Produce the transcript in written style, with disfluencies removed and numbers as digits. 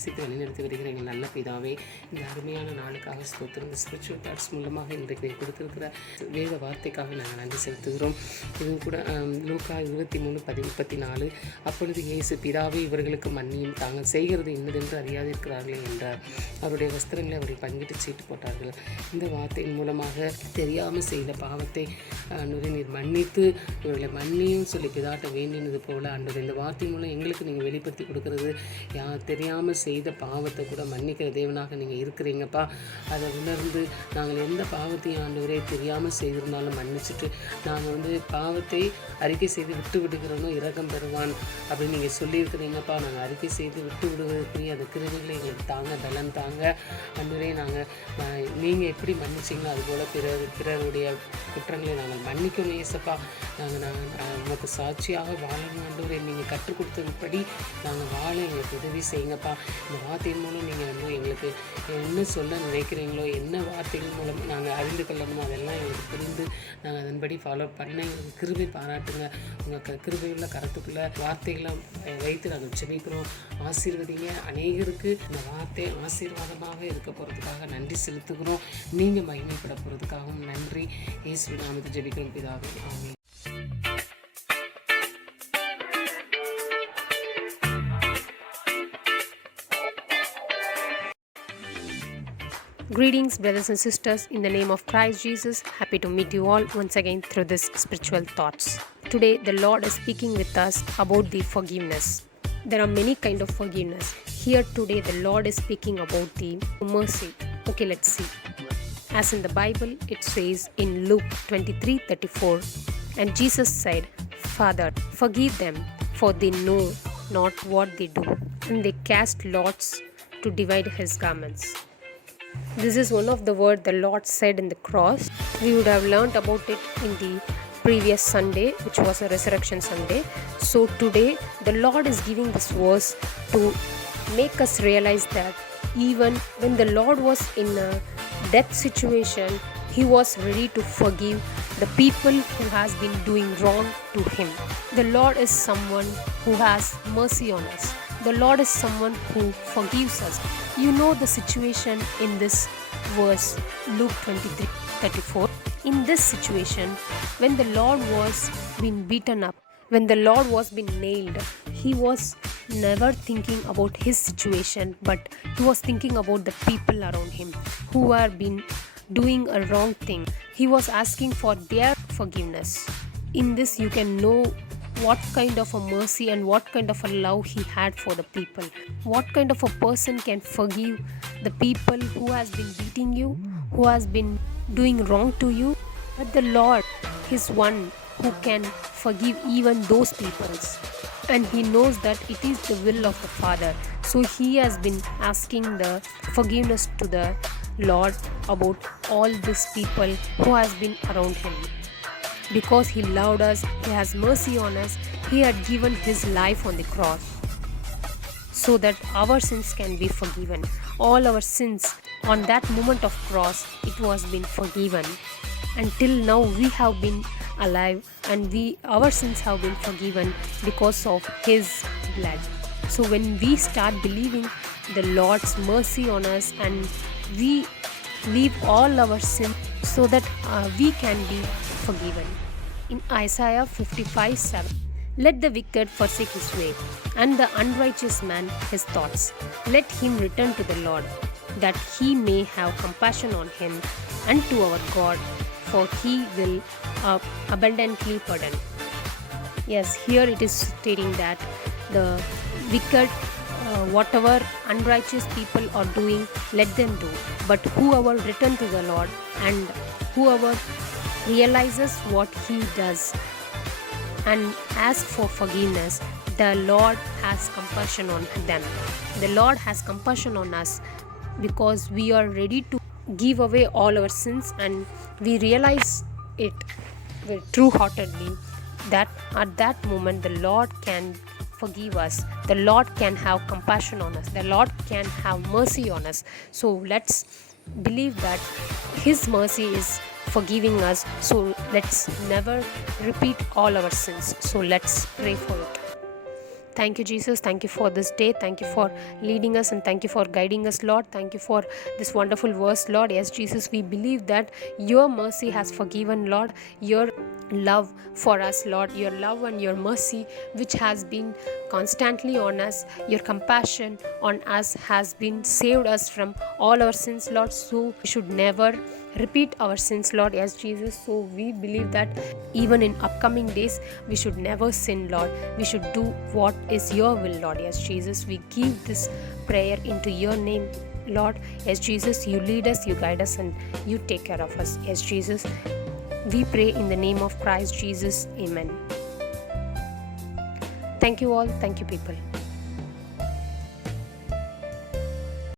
நேசித்து வழிநடத்தி வருகிற எங்கள் நல்ல பிதாவே, இந்த அருமையான நாளுக்காக ஸ்தோத்திரம். இந்த ஸ்பிரிச்சுவல் தாட்ஸ் மூலமாக இன்றைக்கு நீ கொடுத்திருக்கிற வேத வார்த்தைக்காக நாங்கள் நன்றி செலுத்துகிறோம். இதுவும் கூட லூக்கா 23:34 அப்பொழுது இயேசு, பிதாவே இவர்களுக்கு மன்னியும், தாங்கள் செய்கிறது இன்னதென்று அறியாதிருக்கிறார்களே என்றார். அவருடைய வஸ்திரங்களை அவரை பங்கிட்டு சீட்டு போட்டார்கள். இந்த வார்த்தையின் மூலமாக தெரியாமல் செய்த பாவத்தை நீர் மன்னித்து இவர்களை மன்னியும் சொல்லி பிதாட்ட வேண்டினது போல ஆண்டவர் இந்த வார்த்தையின் மூலம் எங்களுக்கு நீங்கள் வெளிப்படுத்தி கொடுக்கறது, தெரியாமல் செய்த பாவத்தை கூட மன்னிக்கிற தேவனாக நீங்கள் இருக்கிறீங்கப்பா. அதை உணர்ந்து நாங்கள் எந்த பாவத்தையும் ஆண்டவரே தெரியாமல் செய்திருந்தாலும் மன்னிச்சுட்டு நாங்கள் பாவத்தை அறிக்கை செய்து விட்டு விடுகிறோனோ இரக்கம் பெறுவான் அப்படின்னு நீங்கள் சொல்லியிருக்கிறீங்கப்பா. நாங்கள் அறிக்கை செய்து விட்டு விடுவதற்குரிய அந்த கிருபைகளை எங்களுக்கு தாங்க, பலன் தாங்க ஆண்டவரே. நீங்கள் எப்படி மன்னிச்சிங்களோ அதுபோல் பிறருடைய குற்றங்களை நாங்கள் மன்னிக்கணும் ஏசப்பா. நாங்கள் உங்களுக்கு சாட்சியாக வாழணும் ஆண்டவரே. நீங்கள் கற்றுக் கொடுத்தபடி நாங்கள் வாழ எங்களுக்கு உதவி செய்யுங்கப்பா. இந்த வார்த்தையின் மூலம் நீங்கள் எங்களுக்கு என்ன சொல்ல நினைக்கிறீங்களோ, என்ன வார்த்தைகள் மூலம் நாங்கள் அறிந்து கொள்ளணுமோ அதெல்லாம் எங்களுக்கு புரிந்து நாங்கள் அதன்படி ஃபாலோ பண்ண எங்களுக்கு கிருபை பாராட்டுங்க. உங்கள் கிருபையுள்ள கருத்துக்குள்ள வார்த்தைகளை வைத்து நாங்கள் ஜெபிக்கிறோம். ஆசீர்வதிங்க. அநேகருக்கு இந்த வார்த்தை ஆசீர்வாதமாக இருக்க போகிறதுக்காக நன்றி செலுத்துகிறோம். நீங்கள் மகிமைப்பட போகிறதுக்காகவும் நன்றி. இயேசுவின் நாமத்தில் ஜெபிக்கிறோம் பிதாவே, ஆமென். Greetings, brothers and sisters, in the name of Christ Jesus. Happy to meet you all once again through this spiritual thoughts. Today, the Lord is speaking with us about the forgiveness. There are many kind of forgiveness. Here today, the Lord is speaking about the mercy. Okay, let's see. As in the Bible, it says in Luke 23:34, and Jesus said, Father, forgive them, for they know not what they do. And they cast lots to divide his garments. This is one of the words the Lord said in the cross. We would have learnt about it in the previous Sunday, which was a resurrection Sunday. So today the Lord is giving this verse to make us realize that even when the Lord was in a death situation, he was ready to forgive the people who has been doing wrong to him. The Lord is someone who has mercy on us. The Lord is someone who forgives us. You know the situation in this verse, Luke 23:34. In this situation, when the Lord was being beaten up, when the Lord was being nailed, he was never thinking about his situation, but he was thinking about the people around him who were been doing a wrong thing. He was asking for their forgiveness. In this you can know what kind of a mercy and what kind of a love he had for the people. What kind of a person can forgive the people who has been beating you, who has been doing wrong to you? But the Lord is one who can forgive even those peoples. And he knows that it is the will of the Father. So he has been asking the forgiveness to the Lord about all these people who has been around him. Because he loved us, he has mercy on us, he had given his life on the cross so that our sins can be forgiven. All our sins on that moment of cross, it was been forgiven. Until now we have been alive and our sins have been forgiven because of his blood. So when we start believing the Lord's mercy on us and we leave all our sins so that we can be forgiven. In Isaiah 55:7, let the wicked forsake his way, and the unrighteous man his thoughts. Let him return to the Lord, that he may have compassion on him, and to our God, for he will abundantly pardon. Yes, here it is stating that the wicked, whatever unrighteous people are doing, let them do. But whoever return to the Lord and whoever realizes what he does and ask for forgiveness, the Lord has compassion on them. The Lord has compassion on us because we are ready to give away all our sins and we realize it true-heartedly that at that moment the Lord can forgive us. The Lord can have compassion on us. The Lord can have mercy on us. So let's believe that his mercy is forgiving us. So let's never repeat all our sins. So let's pray for it. Thank you, Jesus. Thank you for this day. Thank you for leading us and thank you for guiding us, Lord. Thank you for this wonderful verse, Lord. Yes, Jesus, we believe that your mercy has forgiven, Lord. Your love for us, Lord, your love and your mercy which has been constantly on us, your compassion on us has been saved us from all our sins, Lord. So we should never repeat our sins, Lord. Yes, Jesus, so we believe that even in upcoming days we should never sin, Lord. We should do what is your will, Lord. Yes, Jesus, we give this prayer into your name, Lord. Yes, Jesus, you lead us, you guide us, and you take care of us. Yes, Jesus, we pray in the name of Christ Jesus. Amen. Thank you all. Thank you, people.